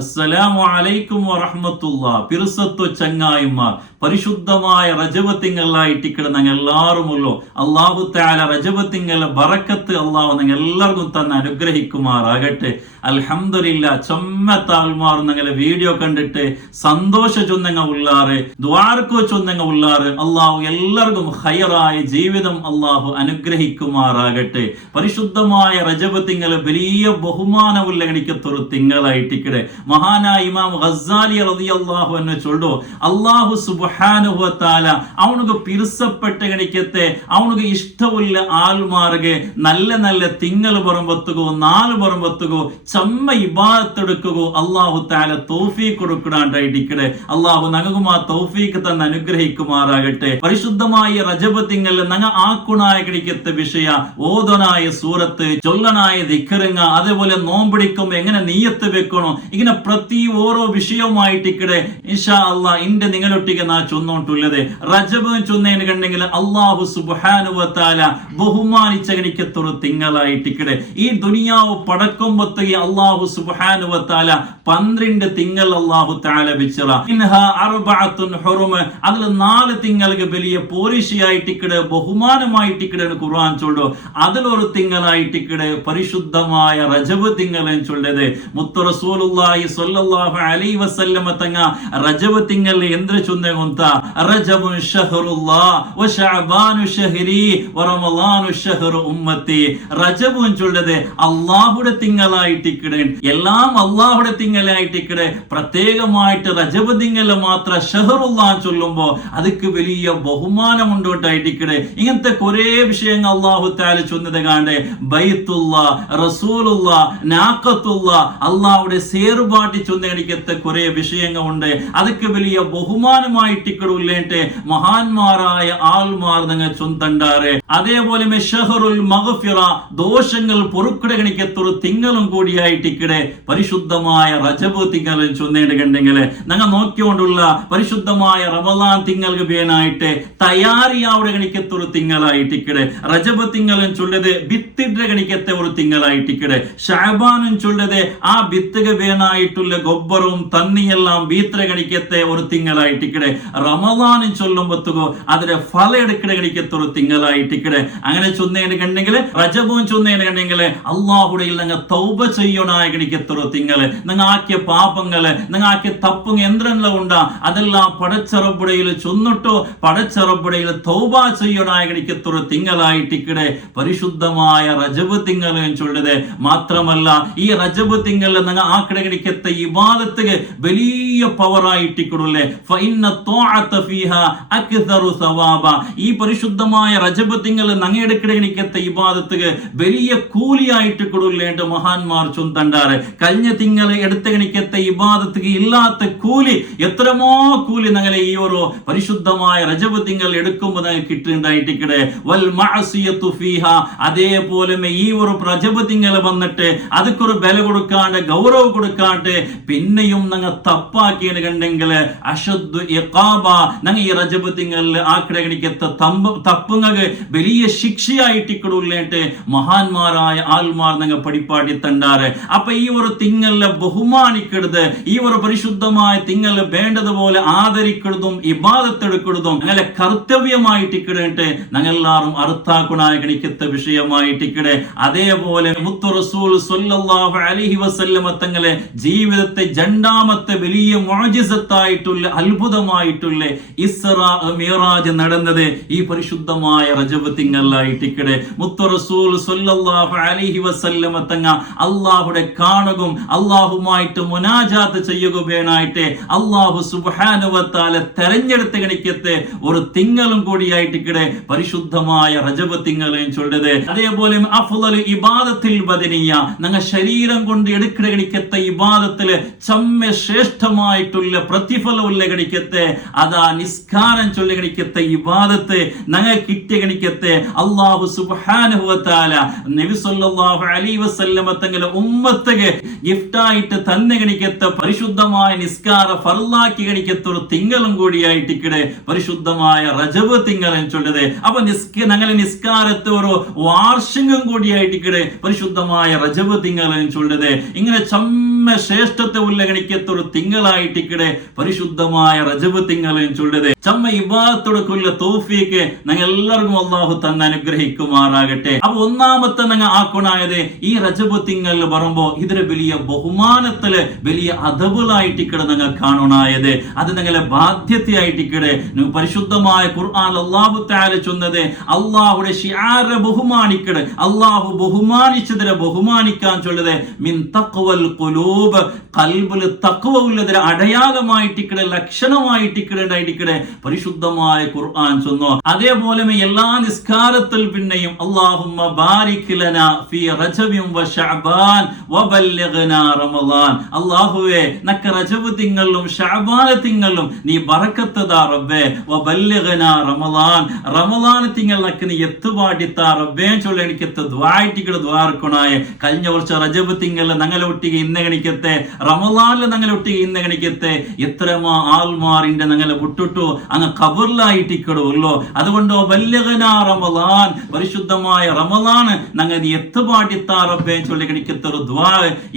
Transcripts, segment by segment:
അസ്സലാമു അലൈക്കും വറഹ്മത്തുള്ളാഹി. പിറുസത്തു ചങ്ങായിമാർ, പരിശുദ്ധമായ റജബ് തിങ്കളായിട്ട് ഞങ്ങൾ എല്ലാവരുമല്ലോ. അല്ലാഹു തആല റജബ് തിങ്കളെ ബറക്കത്ത് അല്ലാഹു ഞങ്ങൾ എല്ലാവർക്കും തന്നെ അനുഗ്രഹിക്കുമാറാകട്ടെ. അൽഹംദുലില്ലാഹ്. ചൊമ്മത്താൾമാർ ഞങ്ങളെ വീഡിയോ കണ്ടിട്ട് സന്തോഷ ചൊന്നങ്ങ ഉള്ളാറ്, ദ്വാർക്കോ ചൊന്നങ്ങ ഉള്ളാറ്. അല്ലാഹു എല്ലാവർക്കും ഹൈറായ ജീവിതം അല്ലാഹു അനുഗ്രഹിക്കുമാറാകട്ടെ. പരിശുദ്ധമായ റജബ് തിങ്കൾ വലിയ ബഹുമാനമുള്ള എനിക്കത്തൊരു തിങ്കളായിട്ടിക്കടെ. മഹാനായ ഇമാം ഗസ്സാലി റളിയല്ലാഹു അൻഹു ചൊല്ലു, അല്ലാഹു സുബ്ഹാനഹു വ തആല അവനുക്ക് പിരിസപ്പെട്ട ഗണിക്കത്തെ അവനുക്ക് ഇഷ്ടമുള്ള ആൾമാർಗೆ നല്ല നല്ല തിങ്കൾ പറമ്പത്തുകോ നാല് പറമ്പത്തുകോ ചമ്മ ഇബാദത്തെടുക്കുകയോ അല്ലാഹു തആല തൗഫീഖ് കൊടുക്കണാണ്ടായിട്ടിക്കടെ. അല്ലാഹു ഞങ്ങൾക്കും ആ തൗഫീഖ് തന്നെ അനുഗ്രഹിക്കുമാറാകട്ടെ. പരിശുദ്ധമായ റജബ് തിങ്കൾ ഞങ്ങ ആക്കുണായ ഗണിക്കത്തെ വിഷയ ഓതനായ സൂറത്ത്, ചൊല്ലനായ ദിക്റുങ്ങ, അതേപോലെ നോമ്പിടിക്കുമ്പോ എങ്ങനെ നീയത്ത് വെക്കണോ, ഇങ്ങനെ പ്രതി ഓരോ വിഷയവുമായിട്ടിക്കടെ ഇൻഷാ അല്ലാഹ് ഇന്റെ നിങ്ങളൊട്ടിക്ക് നാ ചൊന്നോട്ടുള്ളത്. റജബ് ചൊന്നേന് കണ്ടെങ്കിൽ അല്ലാഹു സുബ്ഹാനഹു വ തആല ബഹുമാനിച്ച ഗണിക്കത്തൊരു തിങ്കളായിട്ടിക്കടെ. ഈ ദുനിയാവ് പടക്കുമ്പത്തേക്ക് അല്ലാഹു സുബ്ഹാനഹു വ തആല 12 തിങ്കൾ അല്ലാഹു തആല വെച്ചറ. ഇൻഹാ അർബഅത്തുൻ ഹുറും, അതിൽ 4 തിങ്ങൾക്ക് വലിയ പോരിശയായിട്ടിക്കടെ, ബഹുമാനമായിട്ടിക്കടെ ഖുർആൻ ചൊല്ലു. അതിലൊരു തിങ്കളായിട്ടിക്കടെ പരിശുദ്ധമായ റജബ് തിങ്കൾ ചൊല്ലത്. മുത്തു റസൂലുള്ളാഹി സ്വല്ലല്ലാഹു അലൈഹി വസല്ലം തങ്ങ റജബ് തിങ്കൾ എന്ത്ര ചൊന്നേ ഗൊಂತ, റജബുൻ ഷഹ്റുല്ലാഹ് വ ശഅബാനു ഷഹ്രി വ റമളാനു ഷഹ്റു ഉമ്മത്തി. റജബുൻ ചൊല്ലത് അല്ലാഹുടെ തിങ്കളായിട്ടിക്കടെ, എല്ലാം അല്ലാഹുടെ തിങ്കളായിട്ടിക്കടെ. പ്രത്യേകമായിട്ട് റജബ് തിങ്കൾ മാത്രം ഷഹ്റുല്ലാഹ് ചൊല്ലുമ്പോ അതിക്ക് വലിയ ബഹുമാനമുണ്ടോട്ടായിട്ടിക്കടെ. ഇങ്ങനത്തെ കുറെ വിഷയങ്ങൾ അല്ലാഹു തആല ചൊന്നത് കാണേ. ബൈത്തുല്ലാഹ്, റസൂലുള്ളാഹ്, നാഖത്തുല്ലാഹ്, അല്ലാഹുടെ സേറുപാട്ടി ചൊന്നടിക്കത്തെ കുറെ വിഷയങ്ങൾ ഉണ്ട്. അതൊക്കെ വലിയ ബഹുമാനമായിട്ടിക്കടൂല്ലേട്ട് മഹാന്മാരായ ആൾമാർ നിങ്ങൾ ചൊന്തണ്ടാറ്. അതേപോലെ ഷഹറുൽ മഗ്ഫിറ, ദോഷങ്ങൾ പൊറുക്കടകണിക്കത്തൊരു തിങ്കളും കൂടിയായിട്ടിക്കടെ പരിശുദ്ധമായ റജബ് തിങ്കളും ചൊന്നേടുകണ്ടെങ്കിൽ ഞങ്ങൾ നോക്കിക്കൊണ്ടുള്ള പരിശുദ്ധമായ റമളാൻ തിങ്ങൾക്ക് പേനായിട്ട് തയ്യാറിയാവുടെ ഗണിക്കത്തൊരു തിങ്കളായിട്ടിക്കടെ. റജബ് തിങ്കളും ചൊല്ലത് ബിത്തിയുടെ ഗണിക്കത്തെ ഒരു തിങ്കളായിട്ടിക്കടെ. ഷഅബാനും ചൊല്ലത് ആ ബിത്തുക പേനായിട്ടുള്ള ഗൊಬ್ಬറും തന്നിയെല്ലാം ബീത്ര ഗണിക്കത്തെ ഒരു തിങ്കളായിട്ടിക്കടെ. റമളാനും ചൊല്ലുമ്പത്തുകോ അതിന്റെ ഫല എടുക്കട ഗണിക്കത്തൊരു തിങ്കളായിട്ടിക്കടെ. അങ്ങനെ ചൊന്നേന് കണ്ടെങ്കിൽ റജബും ചൊന്നേന് കണ്ടെങ്കിൽ അള്ളാഹുടയിൽ നിങ്ങൾ തൗബ ചെയ്യണായ ഗണിക്കത്തൊരു തിങ്കള്. നിങ്ങൾ ആക്കിയ പാപങ്ങള്, നിങ്ങൾ ആക്കിയ തപ്പും യന്ത്രങ്ങളെ ഉണ്ടാ അതെല്ലാം പടച്ചറബുടയിൽ ചൊന്നിട്ടോ പടച്ചറബുടയിൽ തൗബ ചെയ്യണായ ഗണിക്കത്തൊരു തിങ്കളായിട്ടിക്കടെ പരിശുദ്ധമായ റജബ് തിങ്കളും ചൊല്ലത്. മാത്രമല്ല ഈ റജബ് തിങ്കൾ നിങ്ങൾ ആക്കട ഗണിക്കത്തെ ഇബാദത്തുക വലിയ പവറായിട്ടിക്കടൂല്ലേ. ഫഇന്ന ത്വാഅത ഫീഹാ അക്സറു സവാബ. ഈ പരിശുദ്ധമായ റജബ് തിങ്കൾ നങ്ങയെടുക്കട ഗണിക്കത്തെ ഇബാദത്തുക വലിയ കൂലിയായിട്ടിക്കടൂല്ലേട്ട് മഹാന്മാർ ചൊന്തണ്ടാറ്. കഴിഞ്ഞ തിങ്കൾ എടുത്ത ഗണിക്കത്തെ ഇബാദത്തുക ഇല്ലാത്ത കൂലി എത്രമോ കൂലി ഞങ്ങളെ ഈ ഒരു പരിശുദ്ധമായ റജബ് തിങ്കൾ എടുക്കുമ്പോൾ ഞങ്ങൾ കിട്ടുണ്ടായിട്ടിക്കടെ. വൽ മഅസിയതു ഫീഹാ, അതേപോലെ ഈ ഒരു റജബ് തിങ്കൾ വന്നിട്ട് അതൊക്കൊരു വില കൊടുക്കാണ്ട് ഗൗരവം കൊടുക്കാണ്ട് പിന്നെയും ഞങ്ങൾ തപ്പാക്കിയെന്ന് കണ്ടെങ്കിൽ അശദ്ദു ഇഖാബ, ഞങ്ങൾ ഈ റജബ് തിങ്കളിൽ ആക്കിടകണിക്കത്തെ തപ്പുങ്ങൾക്ക് വലിയ ശിക്ഷയായിട്ടിക്കടൂല്ലേട്ട് മഹാന്മാരായ ആൾമാർ ഞങ്ങൾ പഠിപ്പാടി തണ്ടാറ്. അപ്പൊ ഈ ഒരു തിങ്കളിലെ ബഹുമാനിക്കരുത്, ഈ ഒരു പരിശുദ്ധമായ തിങ്കൾ വേണ്ടതുപോലെ ആദരിക്കരുതും ഇബാദത്തെടുക്കരുതും ഞങ്ങളെ കർത്തവ്യമായിട്ടിക്കടേട്ട് ഞങ്ങൾ എല്ലാവരും അർത്ഥാക്കുണായ ഗണിക്കത്തെ വിഷയമായിട്ടിക്കടെ. അതേപോലെ മുത്തു റസൂൽ സ്വല്ലല്ലാഹു അലൈഹി വസല്ലം തങ്ങളെ ജീവിതത്തെ രണ്ടാമത്തെ വലിയ മുഅ്ജിസത്തായിട്ടുള്ള അത്ഭുതമായിട്ടുള്ള ഇസ്റാ മിഅ്റാജ് നടന്നത് ഈ പരിശുദ്ധമായ റജബ് തിങ്കളായിട്ടിക്കടെ. മുത്തു റസൂൽ സ്വല്ലല്ലാഹു അലൈഹി വസല്ലം തങ്ങ അല്ലാഹുടെ കാണുകയും അല്ലാഹുമായിട്ട് മുനാജാത്ത് ചെയ്യുകയായിട്ട് അല്ലാഹു സുബ്ഹാനഹു വ തആല തെരഞ്ഞെടുത്ത ഗണിക്കത്തെ ഒരു തിങ്കളും കൂടിയായിട്ടിക്കടെ പരിശുദ്ധമായ റജബ് തിങ്കളും ചൊല്ലത്. അതേപോലെ അഫ്ളലു ഇബാദത്തിൽ ബദനിയ, ഞങ്ങൾ ശരീരം കൊണ്ട് എടുക്കട ഗണിക്കത്തെ ഇബാദത്തില് ചമ്മ ശ്രേഷ്ഠമായിട്ടുള്ള പ്രതിഫലമുള്ള ഗണിക്കത്തെ അതാ നിസ്കാരം ചൊല്ല ഗണിക്കത്തെ ഇബാദത്ത് ഞങ്ങൾ കിട്ടിയ ഗണിക്കത്തെ അല്ലാഹു സുബ്ഹാനഹു വ തആല നബി സല്ലല്ലാഹു അലൈഹി വസല്ലം തങ്ങളുടെ ഉമ്മത്തക്ക് ഗിഫ്റ്റ് തിങ്കളായിട്ട് തന്നെ ഗണിക്കത്തെ പരിശുദ്ധമായ നിസ്കാര ഫർലാക്കി ഗണിക്കത്തൊരു തിങ്കളും കൂടിയായിട്ട് ഇക്കടെ പരിശുദ്ധമായ റജബ് തിങ്കളൻ ചൊല്ലത്. അപ്പൊ ഞങ്ങളെ നിസ്കാരത്തെ ഒരു വാർഷികം കൂടിയായിട്ട് ഇക്കടെ പരിശുദ്ധമായ റജബ് തിങ്കളൻ ചൊല്ലത്. ഇങ്ങനെ ശ്രേഷ്ഠത്തെ ഉല്ലഗണിക്കത്തൊരു തിങ്കളായിട്ട് ഇക്കടെ പരിശുദ്ധമായ റജബ് തിങ്കളൻ ചൊല്ലത്. ചമ്മ ഇബാദത്തോടുള്ള തൗഫീക്ക് ഞങ്ങൾ എല്ലാവർക്കും അല്ലാഹു തന്നെ അനുഗ്രഹിക്കുമാറാകട്ടെ. അപ്പൊ ഒന്നാമത്തെ ഞങ്ങൾ ആക്കുണായത് ഈ റജബ് തിങ്കളിൽ പറയുമ്പോ ഇതിന് വലിയ ബഹുമാനത്തില് വലിയ അദബിലായിട്ട് ഇക്കടെ ഞങ്ങൾ കാണുണായത്. അത് ഞങ്ങളെ ബാധ്യതയായിട്ട് ഇക്കടെ പരിശുദ്ധമായ ഖുർആൻ അല്ലാഹു തആല ചൊന്നത് അല്ലാഹുടെ ശിആറെ ബഹുമാനിക്കടെ, അല്ലാഹു ബഹുമാനിച്ചതിനെ ബഹുമാനിക്കാൻ ചൊല്ലത് മിൻ തഖ്വൽ ഖുലൂബ്, ഖൽബിൽ തഖ്വ ഉള്ളതിനെ അടയാളമായിട്ട് ഇക്കടെ ലക്ഷണമായിട്ട് ഇക്കടെ പരിശുദ്ധമായ ഖുർആൻ ചൊന്നു. അതേപോലെ എല്ലാ നിസ്കാരത്തിൽ പിന്നെയും അല്ലാഹുമ്മ ബാരിക് ലനാ ഫീ റജബിൻ വ ശഅബാൻ വബല്ലിഗ്നാ റമളാൻ, അല്ലാഹുവേ നക്ക റജബ് തിങ്കളിലും ശഅബാൻ തിങ്കളിലും നീ ബറക്കത്ത് താ റബ്ബേ, വബല്ലിഗ്നാ റമളാൻ, റമളാൻ തിങ്കൾ നക്ക നീ എത്തുപാടി താ റബ്ബേ ചൊല്ല എനിക്കത്തെ ദ്വായിട്ടിക്കടെ ദ്വാർക്കണായ. കഴിഞ്ഞ വർഷം റജബ് തിങ്കളിൽ ഞങ്ങളെ ഒട്ടിಗೆ ഇന്ന ഗണിക്കത്തെ, റമളാനിൽ ഞങ്ങളെ ഒട്ടിಗೆ ഇന്ന ഗണിക്കത്തെ എത്രമാ ആൾമാറിന്റെ ഞങ്ങളെ വിട്ടിട്ടു അങ്ങ് ഖബറിലായിട്ടിക്കടുവല്ലോ. അതുകൊണ്ട് വല്യഗനാ റമളാൻ, പരിശുദ്ധമായ റമളാൻ ഞങ്ങൾ നീ എത്തുപാടിത്താ റബ്ബേ ചൊല്ലി ഗണിക്കത്തൊരു ദ്വാ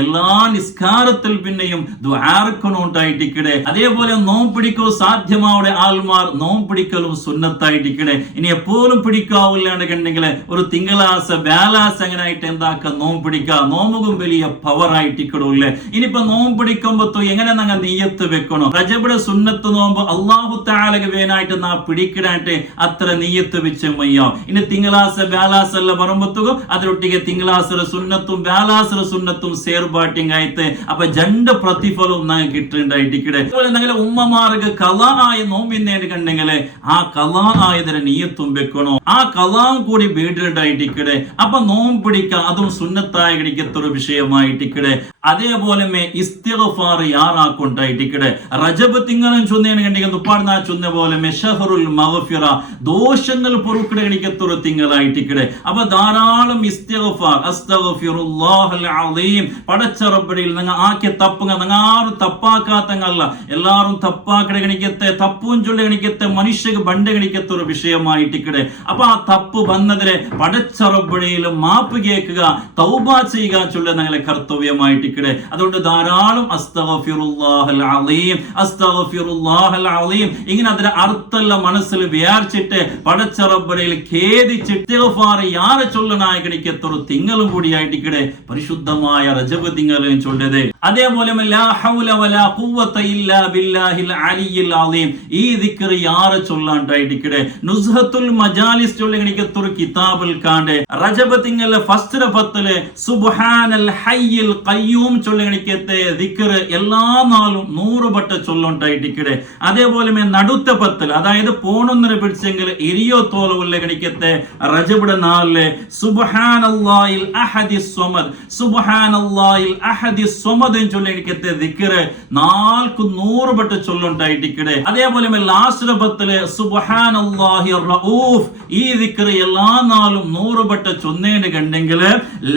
എല്ലാ നിസ്കാരത്തിൽ പിന്നെയും ദ്വാർക്കണുണ്ടായിട്ടിക്കടെ. അതേപോലെ നോമ്പ് പിടിക്കോ സാധ്യമാവുടെ ആൾമാർ നോമ്പ് പിടിക്കലും സുന്നത്തായിട്ടിക്കടെ. ഇനി എപ്പോഴും പിടിക്കാവില്ലാണ്ട് കണ്ടെങ്കിൽ ഒരു തിങ്കളാഴ്ച വ്യാഴാഴ്ച അങ്ങനായിട്ട് എന്താക്ക നോമ്പ് പിടിക്കുക, നോമ്പും വലിയ പവർ ആയിട്ടിക്കടൂല്ലേ. ഇനിയിപ്പോ നോമ്പ് പിടിക്കുമ്പോ എങ്ങനെ ഞങ്ങൾ നീയത്ത് വെക്കണോ? റജബിയുടെ സുന്നത്ത് നോമ്പ് അല്ലാഹു തആലക്ക് വേനായിട്ട് നാ പിടിക്കിടായിട്ട് അത്ര നീയത്ത് വെച്ച് മയ്യോ. ഇനി തിങ്കളാഴ്ച വ്യാഴാഴ്ച എല്ലാം പറയുമ്പോഴത്തേക്കും അതിലൊട്ടിಗೆ തിങ്കളാഴ്ച സുന്നത്തും വ്യാഴാഴ്ച സുന്നത്തും സേർബാട്ടിങ് ആയിട്ട് അപ്പൊ രണ്ട് പ്രതിഫലവും ഞങ്ങൾ കിട്ടുണ്ടായിട്ടിക്കടെ. അതുപോലെ ഞങ്ങളെ ഉമ്മമാർക്ക് കലാ ആയ നോമ്പിന്നേട്ട് കണ്ടെങ്കിൽ ആ കലാ ആയതിനെ നീയത്തും വെക്കണോ, ആ കലാം കൂടി വീടിണ്ടായിട്ടിക്കടെ. അപ്പൊ നോമ്പ് പിടിക്കുക അതും സുന്നത്തായ കിടിക്കത്തൊരു വിഷയമായിട്ടിക്കടെ. അതേപോലെ ഇസ്തിഗ്ഫാർ യാറാക്കൊണ്ടായിട്ടിക്കടെ. റജബ് തിങ്കളും ചൊന്നേന് കണ്ടെങ്കിൽ തുപ്പാടുന്ന ചൊന്ന പോലെ ഷഹറുൽ മഗ്ഫിറ, ദോഷങ്ങൾ പൊറുക്കട കിടിക്കത്തൊരു തിങ്കളായിട്ടിക്കടെ. അപ്പൊ ധാരാളം ഇസ്തിഗ്ഫാർ, അസ്തഗ്ഫിറുല്ലാഹൽ അലീം, പടച്ച റബ്ബിൽ നിങ്ങൾ ആക്കിയ തപ്പുങ്ങ നിങ്ങൾ ആരും തപ്പാക്കാത്തങ്ങല്ല, എല്ലാരും തപ്പാക്കട ഗണിക്കത്തെ തപ്പും ചൊല്ല ഗണിക്കത്തെ മനുഷ്യക്ക് ബണ്ട ഗണിക്കത്തൊരു വിഷയമായിട്ടിക്കടെ. അപ്പൊ ആ തപ്പ് വന്നതിനെ പടച്ച റബ്ബിൽ മാപ്പ് കേൾക്കുക, തൗബ ചെയ്യുക ചൊല്ല ഞങ്ങളെ കർത്തവ്യമായിട്ടിക്കടെ. അതുകൊണ്ട് ധാരാളം അസ്തഗ്ഫിറുല്ലാഹൽ അലീം, അസ്തഗ്ഫിറുല്ലാഹൽ അലീം ഇങ്ങനെ അതിന്റെ അർത്ഥമെല്ലാം മനസ്സിൽ വിചാരിച്ചിട്ട് പടച്ച റബ്ബിൽ ഖേദിച്ചിട്ട് ഇസ്തിഗ്ഫാർ യാറെ ചൊല്ലനായ ഗണിക്കത്തൊരു തിങ്കളും കൂടിയായിട്ടിക്കടെ പരിശുദ്ധമായ റജബ് തിങ്കളും ചൊല്ലത്. അതേപോലെ ലാ ഹൗല വലാ ഖുവത ഇല്ലാ ബില്ലാഹിൽ അലിയിൽ അലീം ഈ ദിക്ർ യാറെ ചൊല്ലാണ്ടായിട്ടിക്കടെ. നുസ്ഹത്തുൽ മജാലിസ് ചൊല്ല ഗണിക്കത്തൊരു കിതാബിൽ കാണ്ടെ റജബ് തിങ്കളെ ഫസ്റ്റ് പത്തില് സുബ്ഹാനൽ ഹയ്യിൽ ഖയ്യൂം ചൊല്ല ഗണിക്കത്തെ ദിക്ർ എല്ലാ നാളും 100 വട്ട ചൊല്ലുണ്ടായിട്ടിക്കടെ. അതേപോലെ നടുത്ത പത്തിൽ അതായത് പോണൊന്നര പിടിച്ചെങ്കിൽ ഇരിയോ തോലവുള്ള ഗണിക്കത്തെ റജബിയുടെ നാളിലെ സുബ്ഹാനല്ലാഹിൽ അഹദിസ് സ്വമദ്, സുബ്ഹാനല്ലാഹിൽ അഹദിസ് സ്വമദ് ചൊല്ല ഗണിക്കത്തെ ദിക്ർ 100 വട്ട ചൊല്ലുണ്ടായിട്ടിക്കടെ. അതേപോലെ ലാസ്റ്റ് പത്തില് സുബ്ഹാനല്ലാഹിർ റഊഫ് ഈ ദിക്ർ എല്ലാ നാളും 100 വട്ട ചൊന്നേന് കണ്ടെങ്കിൽ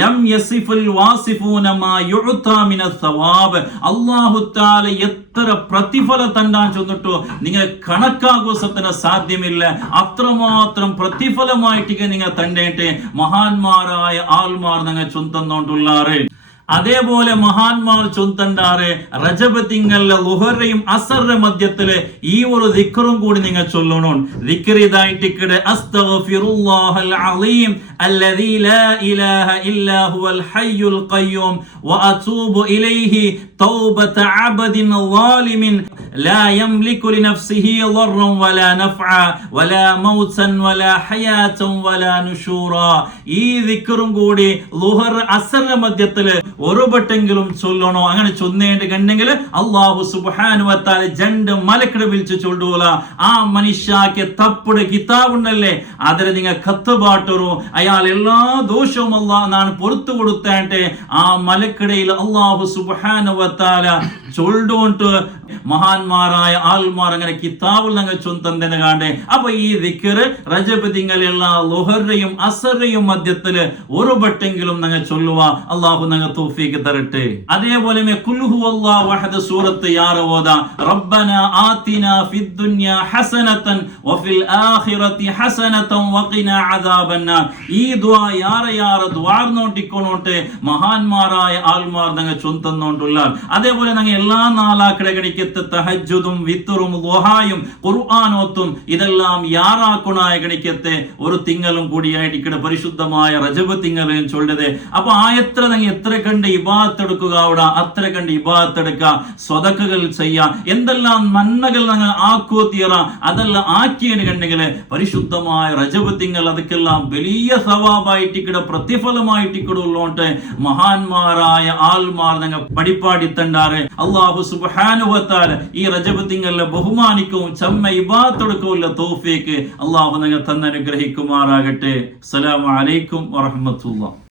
ലം യസിഫുൽ വാസിഫൂന മാ യുഅതാ മിനസ് സവാബ്, അല്ലാഹു തആല എത്ര പ്രതിഫല തണ്ടാൻ ചൊന്നിട്ടോ നിങ്ങൾ കണക്കാക്കോ സത്തിന് സാധ്യമില്ല. അത്രമാത്രം പ്രതിഫലമായിട്ട് നിങ്ങൾ തണ്ടേട്ടെ മഹാന്മാരായ ആൾമാർ നിങ്ങൾ ചൊന്തന്നോണ്ടുള്ളാറ്. അതേപോലെ മഹാന്മാർ ചൊന്തണ്ടാറ് റജബ് തിങ്കളിലെ ലുഹറയും അസറിന്റെ മധ്യത്തില് ഈ ഒരു ദിക്റും കൂടി നിങ്ങൾ ചൊല്ലണം. ദിക്ർ ഇതായിട്ടിക്കടെ അസ്തഗ്ഫിറുല്ലാഹൽ അലീം അല്ലദീ ലാ ഇലാഹ ഇല്ലാ ഹുവൽ ഹയ്യുൽ ഖയ്യൂം വഅതൂബു ഇലൈഹി തൗബത അബ്ദിൻ ളാലിമിൻ ലാ യംലികു ലിനഫ്സിഹി ളർറൻ വലാ നഫ്അ വലാ മൗതൻ വലാ ഹയാതൻ വലാ നുശൂറാ. ഈ ദിക്റും കൂടി ലുഹർ അസറിന്റെ മധ്യത്തില് ഒരു വട്ടെങ്കിലും ചൊല്ലണോ. അങ്ങനെ ചൊന്നേണ്ട കണ്ടെങ്കിൽ അല്ലാഹു സുബ്ഹാനഹു വ തആല രണ്ട് മലക്കുകളെ വിളിച്ച് ചൊല്ലൂല. ആ മനുഷ്യക്ക് തപ്പുടെ കിതാബുണ്ടല്ലേ അതിനെ നിങ്ങൾ കത്ത് പാട്ടറു, അയാൾ എല്ലാ ദോഷവും അല്ലാഹ് നാണ് പുറത്തു കൊടുത്താട്ടെ ആ മലക്കിടയിൽ അല്ലാഹു സുബ്ഹാനഹു വ തആല ചൊല്ലുണ്ട്. മഹാന്മാരായ ആൾമാർ അങ്ങനെ കിതാബിൽ ഞങ്ങൾ ചൊന്തന്നെ കാണേ. അപ്പൊ ഈ ദിക്ർ റജബ് തിങ്കളിലുള്ള ലുഹറയും അസറയും മധ്യത്തില് ഒരു വട്ടെങ്കിലും ഞങ്ങൾ ചൊല്ലുക. അല്ലാഹു ഞങ്ങൾ തൗഫീഖ് തരട്ടെ. അതേപോലെ ഖുൽ ഹുവല്ലാഹു അഹദ് സൂറത്ത് യാറ് ഓതാ. റബ്ബന ആതിനാ ഫിദ് ദുനിയ ഹസനതൻ വഫിൽ ആഖിറതി ഹസനതൻ വഖിനാ അദാബന്നാർ. ഈ ദുആ യാറ് ദ്വാർന്നോട്ടിക്കൊണ്ടോട്ടെ മഹാന്മാരായ ആൾമാർ ഞങ്ങൾ ചൊന്തന്നോണ്ടുള്ള. അതേപോലെ ഞങ്ങൾ എല്ലാ നാലാക്കടെ ഗണിക്കത്ത് തഹജ്ജുദും വിത്തറും ദുഹായും ഖുർആനോത്തും ഇതെല്ലാം യാറാക്കുണായ ഗണിക്കത്തെ ഒരു തിങ്കളും കൂടിയായിട്ട് ഇക്കടെ പരിശുദ്ധമായ റജബ് തിങ്കളെയും ചൊല്ലത്. അപ്പൊ ആയത്ര ഞങ്ങൾ എത്ര കണ്ട് ഇബാദത്ത് എടുക്കുക അവിടെ അത്ര കണ്ട് ഇബാദത്ത് എടുക്കുക, സ്വതക്കുകൾ ചെയ്യാം, എന്തെല്ലാം നന്മകൾ ഞങ്ങൾ ആക്കോ തീറ അതെല്ലാം ആക്കിയതിന് കണ്ടെങ്കിൽ പരിശുദ്ധമായ റജബ് തിങ്കൾ അതൊക്കെല്ലാം വലിയ സവാബായിട്ടിക്കടെ പ്രതിഫലമായിട്ടിക്കടെ ഉള്ളോട്ട് മഹാന്മാരായ ആൾമാർ ഞങ്ങൾ പഠിപ്പാടിത്തണ്ടാറ്. അല്ലാഹു സുബ്ഹാനഹു വ തആല ഈ റജബ് തിങ്കളിലെ ബഹുമാനിക്കവും ചമ്മ ഇബാദത്തെടുക്കവുള്ള തൗഫീഖ് അല്ലാഹു ഞങ്ങൾ തന്നനുഗ്രഹിക്കുമാറാകട്ടെ. അസ്സലാമു അലൈക്കും വറഹ്മത്തുള്ളാഹി.